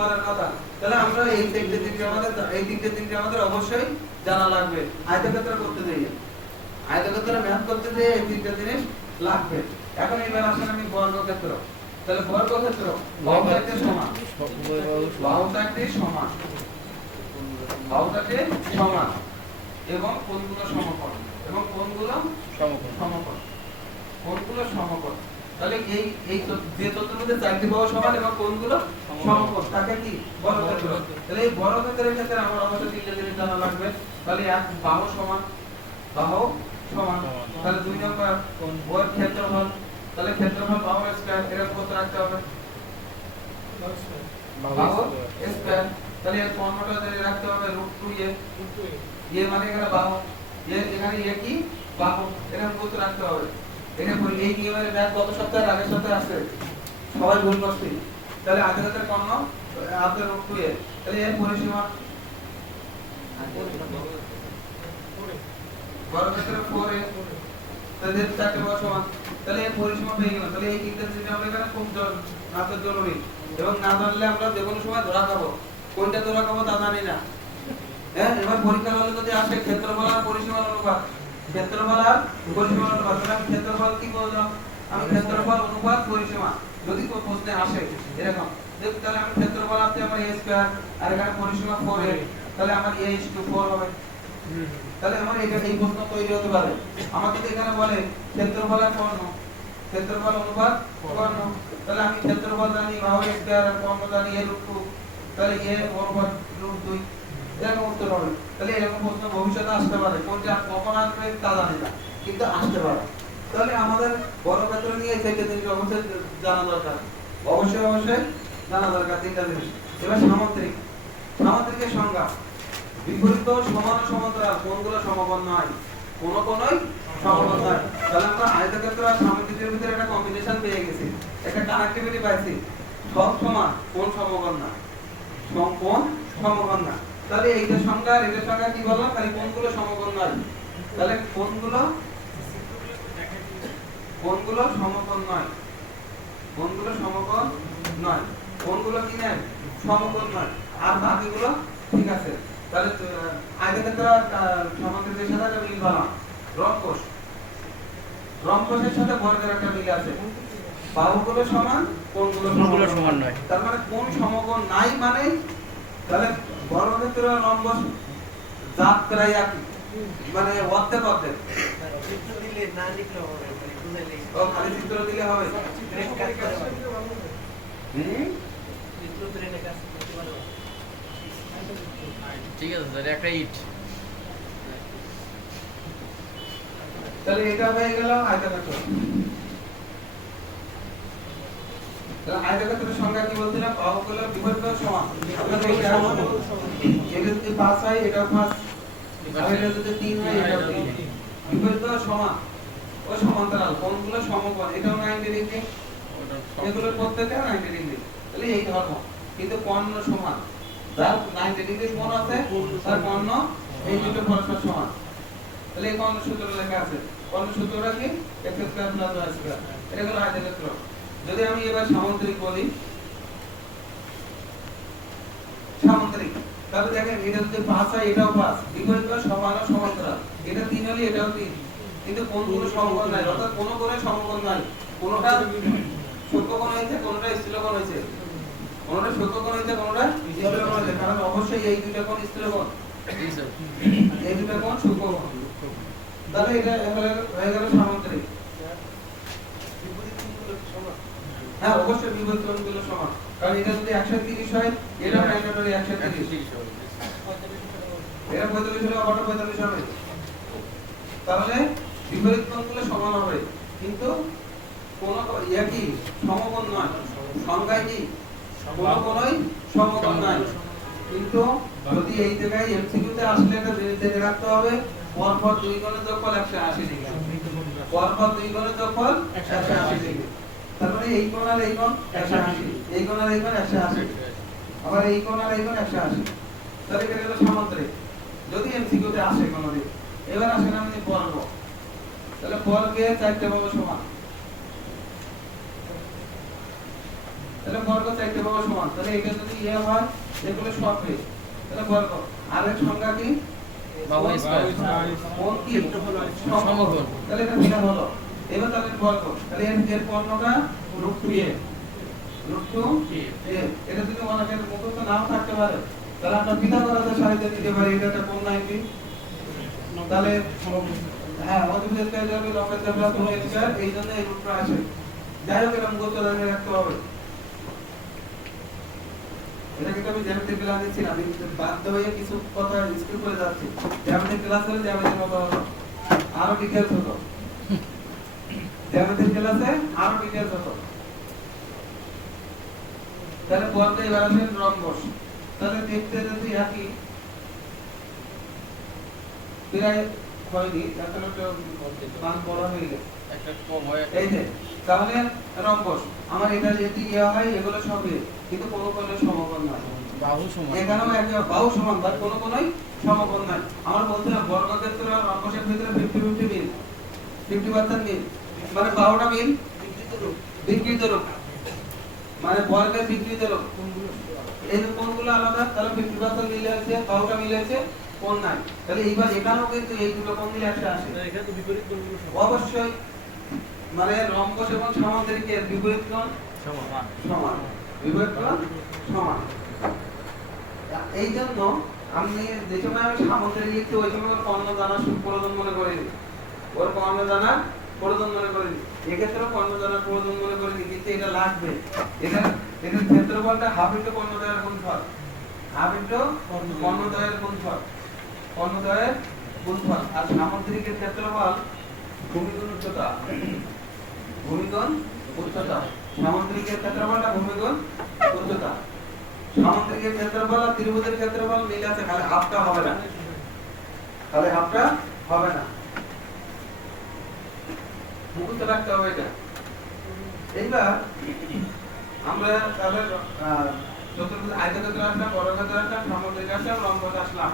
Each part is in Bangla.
করার কথা। তাহলে আমরা এই তিনটে জিনিস আমাদের অবশ্যই জানা লাগবে। আয়তক্ষেত্র করতে দেই, আয়তক্ষেত্র ম্যাথ করতে দেই, এই তিনটে জিনিস লাগবে। এখন এবার আসেন আমি বর্গক্ষেত্র। তাহলে বর্গক্ষেত্র বাহু সাইডে সমান, বাহু সাইডে সমান, বাহু সাইডে সমান এবং কোণগুলো সমকোণ, এবং কোণগুলো সমকোণ, কোণগুলো সমকোণ। তাহলে এই যে তথ্যের মধ্যে চারটি বাহু সমান এবং কোণগুলো সমকোণ তাকে কি বর্গক্ষেত্র। তাহলে এই বর্গক্ষেত্রের ক্ষেত্রে আমার অবশ্যই তিনটে জিনিস জানা লাগবে। তাহলে এক বাহু সমান, বাহু সমান, তাহলে 2 নম্বর ওর ক্ষেত্রফল, তাহলে ক্ষেত্রফল বাহু স্কয়ার, এরকম কত রাখতে হবে বাহু স্কয়ার। তাহলে এর ফর্মুলা ধরে রাখতে হবে √2a, a মানে এখানে বাহু, এখানে a কি বাহু, এরকম কত রাখতে হবে। এখানে এই নিয়মের ম্যাথ গত সপ্তাহের আগের সপ্তাহে আছে, সবাই ভুল করছি। তাহলে আগের হাতের কর্ণ আপনার √2a, তাহলে এর পরিসীমা বর্গক্ষেত্র 4a, তাহলে চারটি বাহু সমান, তাহলে এর পরিসীমা পেয়ে গেলাম। তাহলে এই তিনটা জিনিস আমরা এখানে খুব জরুরি, এবং না জানলে আমরা যে কোনো সময় ধরা খাবো, কোনটা ধরা খাবো তা জানি না। হ্যাঁ, এবার পরীক্ষা হলে যদি আসে ক্ষেত্রফল আর পরিসীমার অনুপাত, ক্ষেত্রফল আর পরিসীমার অনুপাত, তাহলে আমি ক্ষেত্রফল কি বললাম, আমি ক্ষেত্রফল অনুপাত পরিসীমা যদি কোনো প্রশ্নে আসে এরকম, তাহলে আমি ক্ষেত্রফল আছে আমার a স্কয়ার আর এখানে পরিসীমা 4a, তাহলে আমার a/4 হবে। তাহলে আমার এই প্রশ্ন তৈরি হতে পারে। আমাকে যদি এখানে বলে ক্ষেত্রফল আর কর্ণ, ক্ষেত্রফল অনুপাত কর্ণ, তাহলে আমি ক্ষেত্রফল জানি বাহু স্কয়ার আর কর্ণ জানি a√2, তাহলে a অনুপাত √2, এরকম উত্তর হবে। তাহলে এরকম প্রশ্ন ভবিষ্যতে আসতে পারে, কোনটা কখন আসবে তা জানি না, কিন্তু আসতে পারে। তাহলে আমাদের বর্গক্ষেত্র নিয়ে এই তিনটে জিনিস অবশ্যই জানা দরকার, অবশ্যই জানা দরকার তিনটা জিনিস। এবার সামান্তরিক, সামান্তরিকের সংজ্ঞা বিপরীত সমান ও সমান্তরাল কোণগুলো সমকোণ নয়, কোন কোণই সমকোণ নয়। তাহলে আমরা আয়তক্ষেত্র আর সামান্তরিকের ভিতরে একটা কম্বিনেশন পেয়ে গেছি, একটা কানেক্টিভিটি পাইছি। সব সমান, কোণ সমকোণ না, কোণ সমকোণ না। তাহলে এইটা সংজ্ঞা আর এটার সংজ্ঞা কি বললাম, খালি কোণগুলো সমকোণ নয়। তাহলে কোণগুলো সমকোণ নয়, কোণগুলো সমকোণ নয়, কোণগুলো কি নয় সমকোণ নয়, আর বাকিগুলো ঠিক আছে। তাহলে আয়তক্ষেত্র সমান্তরালের সাথে একটা মিল বানাম, রম্বসের সাথে বর্গের একটা মিল আছে। বাহুগুলো সমান, কোণগুলো সমান নয়। তার মানে কোণ সমকোণ নাই মানে, তাহলে বর্গক্ষেত্র রম্বস জাত প্রায় একই, মানে অর্ধেক অর্ধেক। চিত্র দিলে না লিখলেও হবে, ও খালি চিত্র দিলে হবে, চিত্র দিলে লেখা করতে পারো। ঠিক আছে স্যার, একটা ইট। তাহলে এটা হয়ে গেল আয়তক্ষেত্র। তাহলে আয়তক্ষেত্রের সংজ্ঞা কি বলছিলাম, বাহুগুলোর বিপরীত সমান, আপনাদের এটা যদি 5 হয় এটাও 5, আর এটা যদি 3 হয় এটাও 3, বিপরীত সমান ও সমান্তরাল, কোণগুলো সমকোণ, এটাও 90 ডিগ্রি, এগুলোর প্রত্যেকটা 90 ডিগ্রি। তাহলে এই ধর্ম, কিন্তু কর্ণ সমান, যার 90 ডিগ্রি কোণ আছে তার কর্ণ এই দুটো পরস্পর সমান। তাহলে এই কর্ণ সূত্র লেখা আছে, কর্ণ সূত্রটা কি, x square plus y square, এটা হলো আয়তক্ষেত্র। যদি আমি এবার সামান্তরিক বলি, সামান্তরিক, তাহলে দেখেন এটা যদি 5 হয় এটাও 5, বিপরীত সমান ও সমান্তরাল, এটা 3 হলে এটাও 3, কিন্তু কোণগুলো সমকোণ নাই, অর্থাৎ কোনো কোণে সমকোণ নাই, কোনটা সূক্ষ্ম কোণ হয়েছে, কোনটা স্থূল কোণ হয়েছে, কোনটা সূক্ষ্ম কোণ হয়েছে, কোনটা স্থূল কোণ হয়েছে, কারণ অবশ্যই এই দুইটা কোণ স্থূল কোণ, এই দুইটা কোণ সূক্ষ্ম কোণ। তাহলে এটা হয়ে গেল সামান্তরিক। হ্যাঁ, অবশ্যই বিপরীত কোণগুলো সমান, কারণ এটা যদি 130 হয় এটাও 130, এটা 45 হলে ওটা 45 হবে। তাহলে বিপরীত কোণগুলো সমান হবে, কিন্তু কোন একই সমকোণ নয়, সংখ্যায় কি কোন কোণই সমকোণ নয়। কিন্তু যদি এই জায়গায় এমসিকিউ তে আসলে এটা জেনে রাখতে হবে, পরপর দুই কোণের যোগফল 180 ডিগ্রি, পরপর দুই কোণের যোগফল 180 ডিগ্রি। তার মানে এই কোণ আর এই কোণ 180, এই কোণ আর এই কোণ 180, আবার এই কোণ আর এই কোণ 180। তাহলে এটা হলো সামান্তরিক, যদি এমসিকিউ তে আসে কোনদিন। এবার আসেন আমি বর্গ, তাহলে বর্গে চারটে বাহু সমান, তাহলে বর্গ চাইতে পাবো সমান, তাহলে এটা যদি ইয়ে হয় এগুলো সব পেয়ে তাহলে বর্গ। আরেক সংজ্ঞা কি বাহু স্কয়ার কোণ কি সমকোণ। তাহলে এটা বিনা হলো। এবার তাহলে বর্গ, তাহলে এর পণ্যটা √2a √2a। এটা যদি অনেকের মুখস্থ নাও থাকতে পারে তাহলে আমরা পিথাগোরাসের সাহায্যে দিতে পারি এটা একটা কোণ নাইবি। তাহলে হ্যাঁ অধিবেশ কাজ হবে লম্বের চাপড়া কোণ স্কয়ার, এই জন্য এই রূপটা আসে। যাই হোক এটা মুখস্থ রাখতে হবে। এটা কিন্তু আমি জ্যামিতিক ক্লাস দিচ্ছি না, আমি বাধ্য হয়ে কিছু কথা স্কিপ করে যাচ্ছি। জ্যামিতিক ক্লাস হলে জ্যামিতিক মতো হলো আরো ডিটেইলস হতো, জ্যামিতিক ক্লাসে আরো ডিটেইলস হতো। তাহলে বলতে এবার আসেন রম্বস। তাহলে দেখতে যদি একই প্রায় হয়নি, এখন একটা মান বড় হয়ে গেছে একটা কম হয় এই যে। তাহলে রম্বস আমার এটা যদি ইয়া হয় এগুলো সবই কিন্তু কোনো কোনো সমকোণ নয়। বাহু সমান এখানেও একই বাহু সমান বা কোনো কোনোই সমকোণ নয়। আমার বলতে হবে বর্গক্ষেত্র আর রম্বসের ভিতরে 50-50 মিল, 50% মিল, মানে বাহুটা মিল বিকৃত রূপ, মানে বর্গের বিকৃত রূপ। এই কোণগুলো আলাদা, তাহলে 50% মিলে আছে, বাহুটা মিলে আছে, কোণ নাই। তাহলে এইবার এখানেও কিন্তু এই দুটো কোণ মিলে একটা আসে। এখানে তো বিপরীত কোণগুলো অবশ্যই মানে রম্বস এবং সামান্তরিকের বিপরীত কোণ সমান। সমান, বিপরীত কোণ সমান। এই জন্য আমি যে সময় আমি সামান্তরিক লিখতে ওই সময় ওর কর্ণ দানা প্রয়োজন মনে করিনি, ওর কর্ণ দানা প্রয়োজন মনে করিনি, এক্ষেত্রেও কর্ণ দানা প্রয়োজন মনে করিনি, কিন্তু এটা লাগবে। এটা এটার ক্ষেত্রফলটা হাফ ইনটু কর্ণদ্বয়ের গুণফল, হাফ ইনটু কর্ণদ্বয়ের গুণফল, কর্ণদ্বয়ের গুণফল। আর সামান্তরিকের ক্ষেত্রফল ভূমি গুণ উচ্চতা, ভূমি গুণ উচ্চতা। সামান্তরিকের ক্ষেত্রফলটা ভূমি গুণ উচ্চতা। সামান্তরিকের ক্ষেত্রফল আর ত্রিভুজের ক্ষেত্রফল মিল আছে, খালি হাফটা হবে না, খালি হাফটা হবে না, মুখস্থ রাখতে হবে এটা। এইবার আমরা তাহলে চতুর্ভুজ আয়তক্ষেত্র আসলাম, বর্গক্ষেত্র আসলাম, সামান্তরিক আসলাম, লম্বস আসলাম।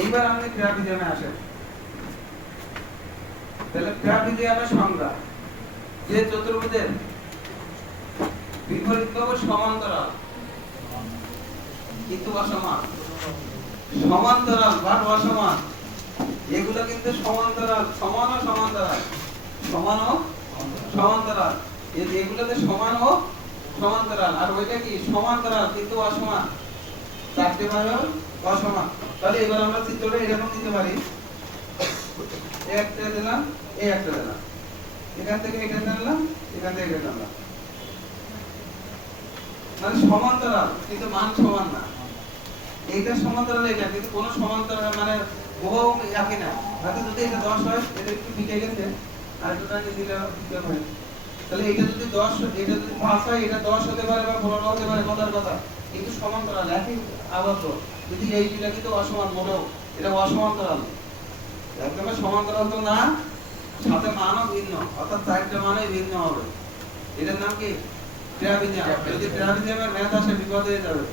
এইবার আপনি ট্রাপিজিয়ামে আসেন। তাহলে ট্রাপিজিয়ামের সংজ্ঞা যে চতুর্ভুজের বিপরীত বাহু সমান্তরাল কিন্তু অসমান, সমান্তরাল বা অসমান, এগুলো কিন্তু সমান্তরাল, সমান ও সমান্তরাল, সমান ও সমান্তরাল, এগুলোতে সমান ও সমান্তরাল। আর ওইটা কি সমান্তরাল কিন্তু অসমান, চারটে বাহু অসমান। তাহলে এবার আমরা চিত্রটা এরকম দিতে পারি, এই একটা দিলাম, এই একটা দিলাম, এখান থেকে এটা নিলাম, এখান থেকে এটা নিলাম, মানে সমান্তরাল কিন্তু মান সমান না। এইটা সমান্তরাল, এটা কিন্তু কোনো সমান্তরাল মানে বহু একই না। হয়তো যদি এটা 10 হয়, এটা একটু বিকে গেছে, আর দুটো নিয়ে দিলে বিকে হয়। তাহলে এটা যদি 10, এটা যদি 5 হয়, এটা 10 হতে পারে বা 15 হতে পারে, কথার কথা, কিন্তু সমান্তরাল একই আবদ্ধ। যদি এই দুটো কিন্তু অসমান, মোটেও এটা অসমান্তরাল, একদম সমান্তরাল তো না, সাথে মানও ভিন্ন, অর্থাৎ চারটা মানই ভিন্ন হবে। এটার নাম কি ট্রাপিজিয়াম। যদি ট্রাপিজিয়ামের ম্যাথ আসে বিপদ হয়ে যাবে।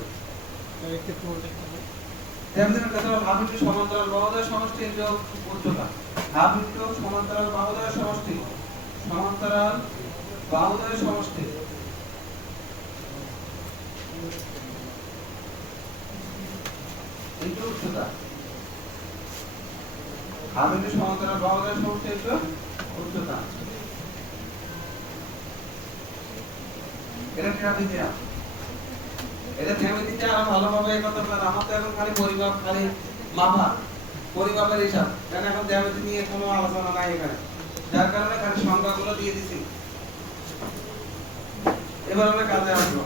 ট্রাপিজিয়ামের ক্ষেত্রে হাফ ইনটু সমান্তরাল বাহুদ্বয়ের সমষ্টি ইনটু উচ্চতা, হাফ ইনটু সমান্তরাল বাহুদ্বয়ের সমষ্টি, সমান্তরাল বাহুদ্বয়ের সমষ্টি ইনটু উচ্চতা, হাফ ইনটু সমান্তরাল বাহুদ্বয়ের সমষ্টি ইনটু উচ্চতা। এটা ট্রাপিজিয়াম। এটা জ্যামিতিতে আরো ভালোভাবে এই কথা বলেন। আমার তো এখন খালি পরিমাপ, খালি মাপা, পরিমাপের হিসাব, কারণ এখন জ্যামিতি নিয়ে কোনো আলোচনা নাই এখানে, যার কারণে খালি সংখ্যাগুলো দিয়ে দিছি। এবার আমরা কাজে আসবো।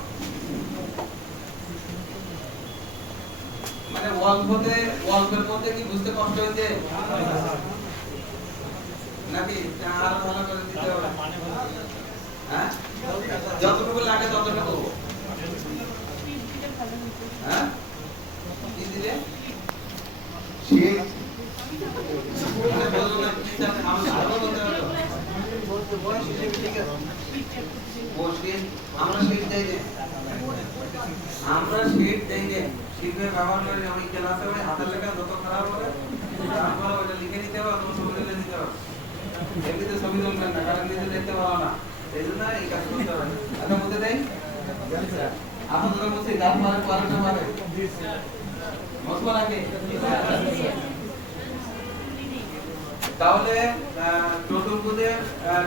মানে অল্পের মধ্যে কি বুঝতে কষ্ট হয়েছে নাকি আরো ভালো করে দিতে হবে? হ্যাঁ, যতটুকু লাগে ততটুকু। হ্যাঁ, কি দিলে শীত বলবো না, কি জানেন আমরা আরো বলতে হবে। আমরা শীত দেই না, আমরা শীত দেই না, শীতের ব্যবহার করে অনেক ক্লাসে ওই হাতের লেখা যত খারাপ হবে তারপরে ওইটা লিখে নিতে হবে, অথবা ছবি তুলে নিতে হবে। এমনিতে ছবি তুলবেন না, কারণ নিজে দেখতে পারো না, এই জন্য এই কাজ করতে হবে। আচ্ছা, বুঝতে দেয় আপনাদের মধ্যে দাঁত মারে পারে না পারে বুঝবো নাকি তাহলে চতুর্ভুজের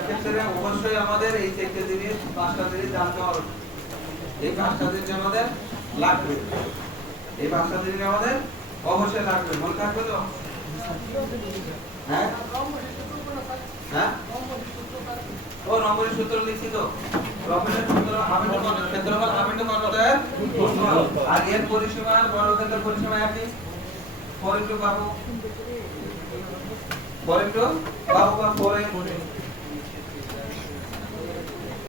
ক্ষেত্রে অবশ্যই আমাদের এই চারটি জিনিস পাঁচটা জিনিস জানতে হবে এই পাঁচটা জিনিস আমাদের লাগবে এই পাঁচটা জিনিস আমাদের অবশ্যই লাগবে মনে থাকবে তো হ্যাঁ হ্যাঁ ও রম্বরের সূত্র লিখছি তো রম্বরের সূত্র আবেদন ক্ষেত্রফল আবেদন করতে আর এর পরিসীমা বর্গক্ষেত্রের পরিসীমা একই 4 ইনটু বাবু 4 ইনটু বাবু বা 4 এ